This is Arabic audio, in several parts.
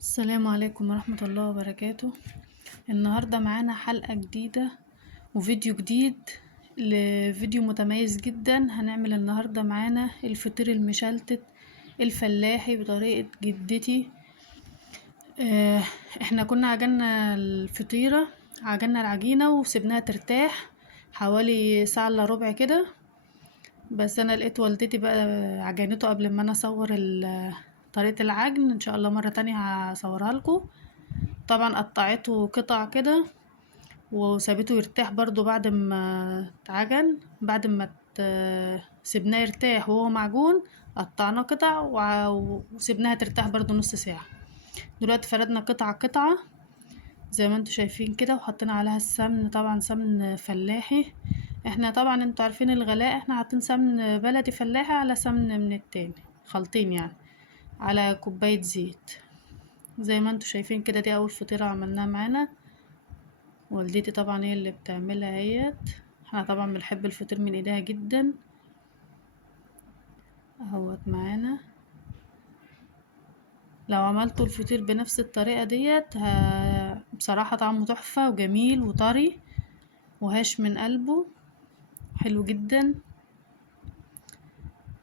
السلام عليكم ورحمة الله وبركاته. النهاردة معانا حلقة جديدة وفيديو جديد لفيديو متميز جدا. هنعمل النهاردة معانا الفطير المشلتت الفلاحي بطريقة جدتي. احنا كنا عجلنا الفطيرة، عجلنا العجينة وسبناها ترتاح حوالي ساعة الا ربع كده، بس انا لقيت والدتي بقى عجنته قبل ما انا اصور طريقة العجن. ان شاء الله مرة تانية هصورها لكم. طبعا قطعته قطع كده وسابته يرتاح برضو بعد ما اتعجن، بعد ما سيبناه يرتاح وهو معجون قطعناه قطع وسيبناها ترتاح برضو نص ساعة. دلوقتي فردنا قطعة قطعة زي ما انتوا شايفين كده، وحطينا عليها السمن، طبعا سمن فلاحي. احنا طبعا انتوا عارفين الغلاء، احنا حاطين سمن بلدي فلاحي على سمن من التاني، خلطين يعني، على كوباية زيت زي ما انتوا شايفين كده. دي اول فطيرة عملناها معانا، والدتي طبعا هي اللي بتعملها اهيت. احنا طبعا بنحب الفطير من ايديها جدا اهوت معانا. لو عملتوا الفطير بنفس الطريقة ديت بصراحة طعمه تحفة وجميل وطري وهاش من قلبه، حلو جدا.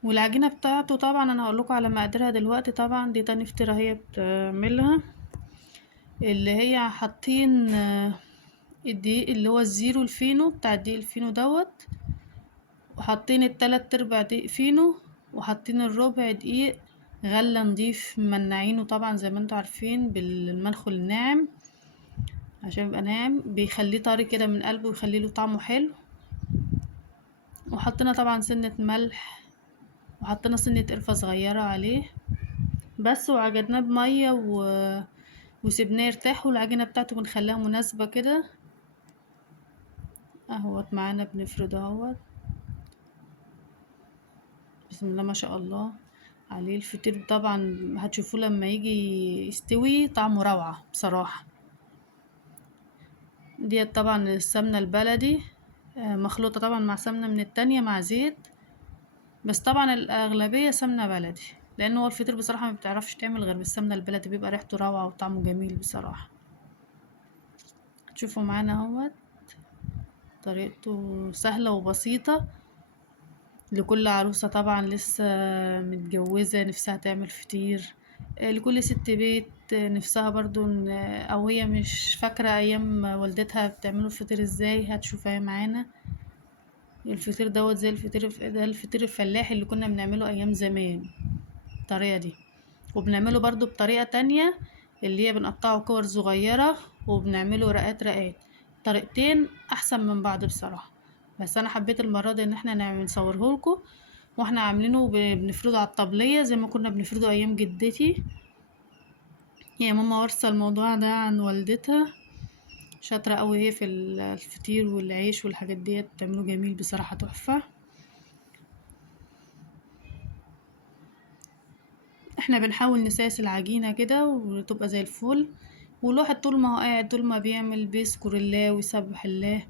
والعجينة بتاعته طبعا انا هقولكوا على مقاديرها دلوقتي. طبعا دي تاني فطيرة هي بتعملها، اللي هي حاطين الدقيق اللي هو الزيرو الفينو بتاع الدقيق الفينو دوت، وحاطين التلات ارباع دقيق فينو، وحاطين الربع دقيق غلة نضيف منعينه طبعا زي ما انتوا عارفين بالملح الناعم عشان يبقى ناعم، بيخليه طري كده من قلبه ويخلي له طعمه حلو. وحطينا طبعا سنة ملح، وحطينا سنة قرفة صغيرة عليه بس، وعجناه بمية وسيبناه يرتاح. والعجينة بتاعته بنخليها مناسبة كده اهوت معانا، بنفرد اهوت. بسم الله ما شاء الله عليه. الفطير طبعا هتشوفوه لما يجي يستوي طعمه روعة بصراحة. ديت طبعا السمنة البلدي مخلوطة طبعا مع سمنة من التانية مع زيت، بس طبعا الأغلبية سمنة بلدي، لأن هو الفطير بصراحة ما بتعرفش تعمل غير بالسمنة البلدي، بيبقى ريحته روعة وطعمه جميل بصراحة. تشوفوا معانا اهوت، طريقته سهلة وبسيطة لكل عروسة طبعا لسه متجوزة نفسها تعمل فطير، لكل ست بيت نفسها برضو او هي مش فاكرة ايام والدتها بتعملوا الفطير ازاي، هتشوفها معانا. الفطير دوت زي ده الفطير الفلاحي اللي كنا بنعمله ايام زمان، الطريقة دي. وبنعمله برضو بطريقة تانية اللي هي بنقطعه كور صغيرة وبنعمله رقات رقات. طريقتين احسن من بعض بصراحة، بس انا حبيت المرة دي ان احنا نصورهولكوا واحنا عاملينه بنفرده على الطبلية زي ما كنا بنفرده ايام جدتي. هي ماما وارثة الموضوع ده عن والدتها، شاطرة قوي هي في الفطير والعيش والحاجات ديت، بتعمله جميل بصراحة تحفة. احنا بنحاول نساس العجينة كده وتبقى زي الفل، والواحد طول ما هو قاعد طول ما بيعمل بيذكر الله ويسبح الله.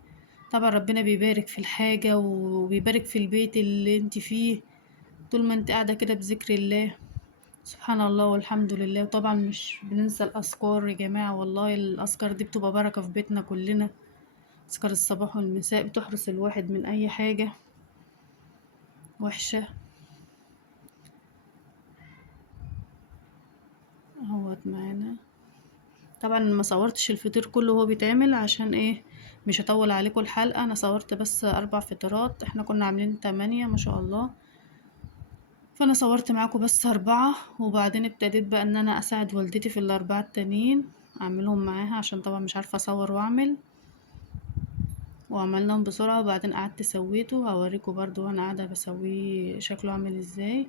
طبعا ربنا بيبارك في الحاجة وبيبارك في البيت اللي انت فيه طول ما انت قاعدة كده بذكر الله، سبحان الله والحمد لله. وطبعا مش بننسى الأذكار يا جماعة، والله الأذكار دي بتبقى بركة في بيتنا كلنا. أذكار الصباح والمساء بتحرس الواحد من أي حاجة وحشة. اهوت معانا. طبعا ما صورتش الفطير كله وهو بيتعمل عشان ايه، مش هطول عليكم الحلقة. انا صورت بس 4 فطيرات، احنا كنا عاملين 8 ما شاء الله، فانا صورت معاكم بس 4. وبعدين ابتديت بقى ان انا اساعد والدتي في ال4 التانيين اعملهم معاها، عشان طبعا مش عارفة اصور واعمل، وعملناهم بسرعة. وبعدين قعدت سويته، هوريكم برضو وانا قاعدة بسويه شكله عامل ازاي.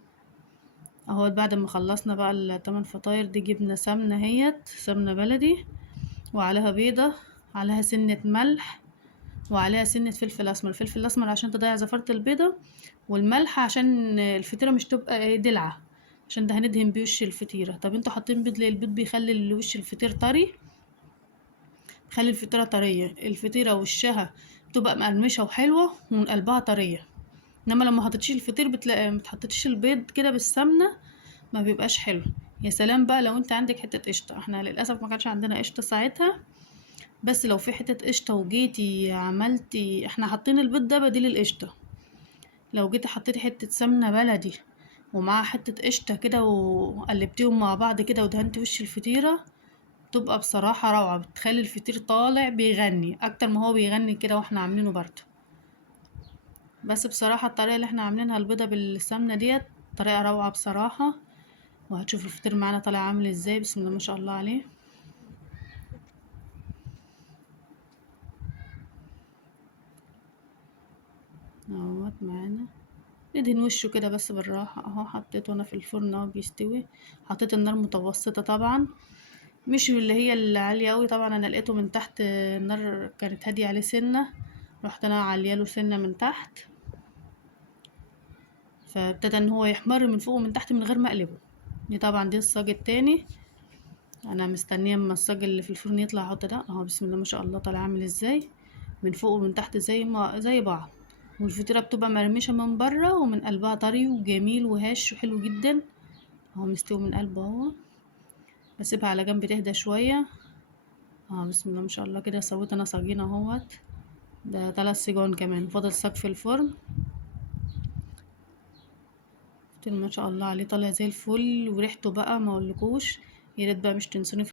اهوت بعد ما خلصنا بقى ال8 فطاير دي، جبنا سمنة هيت، سمنة بلدي، وعليها بيضة، عليها سنة ملح، وعليها سنة فلفل اسمر. الفلفل الاسمر عشان تضيع زفرة البيضة، والملح عشان الفطيرة مش تبقى دلعة، عشان ده هندهن بيه وش الفطيرة. طب انتوا حاطين بيض ليه؟ البيض بيخلي وش الفطير طري، بيخلي الفطيرة طرية، الفطيرة وشها بتبقى مقرمشة وحلوة ومن قلبها طرية. انما لما حطيتيش الفطير بتلاقي متحطيتيش البيض كده بالسمنة ما بيبقاش حلو. يا سلام بقى لو انت عندك حتة قشطة، احنا للأسف ما كانش عندنا قشطة ساعتها، بس لو في حتة قشطة وجيتي عملتي، احنا حاطين البيض ده بديل القشطة، لو جيتي حطيتي حتة سمنة بلدي ومعاها حتة قشطة كده وقلبتيهم مع بعض كده ودهنتي وش الفطيرة، تبقى بصراحة روعة، بتخلي الفطير طالع بيغني اكتر ما هو بيغني كده واحنا عاملينه برضه. بس بصراحة الطريقة اللي احنا عاملينها البيضة بالسمنة ديت طريقة روعة بصراحة. وهتشوف الفطير معانا طالع عامل ازاي، بسم الله ما شاء الله عليه. اهوت معانا، ندهن وشه كده بس بالراحة اهو. حطيته انا في الفرن اهو بيستوي، حطيت النار متوسطة طبعا، مش اللي هي العالية اوي طبعا. انا لقيته من تحت النار كانت هادية عليه سنة، رحت انا عالياله سنة من تحت، فابتدى ان هو يحمر من فوق ومن تحت من غير ما اقلبه. دي طبعا دي الصاج التاني، انا مستنيه اما الصاج اللي في الفرن يطلع احط ده اهو. بسم الله ما شاء الله طالع عامل ازاي من فوق ومن تحت زي ما زي بعض، والفطيره بتبقى مرمشه من بره ومن قلبها طري وجميل وهش وحلو جدا اهو. مستوي من قلبه اهو، بسيبها على جنب تهدى شويه اهو. بسم الله ما شاء الله كده سويت انا صاجين اهوت، ده 3 صيجان كمان، فاضل صاج في الفرن. ما شاء الله عليه طالع زي الفل، وريحته بقى ما اقولكوش. يا ريت بقى مش تنسوني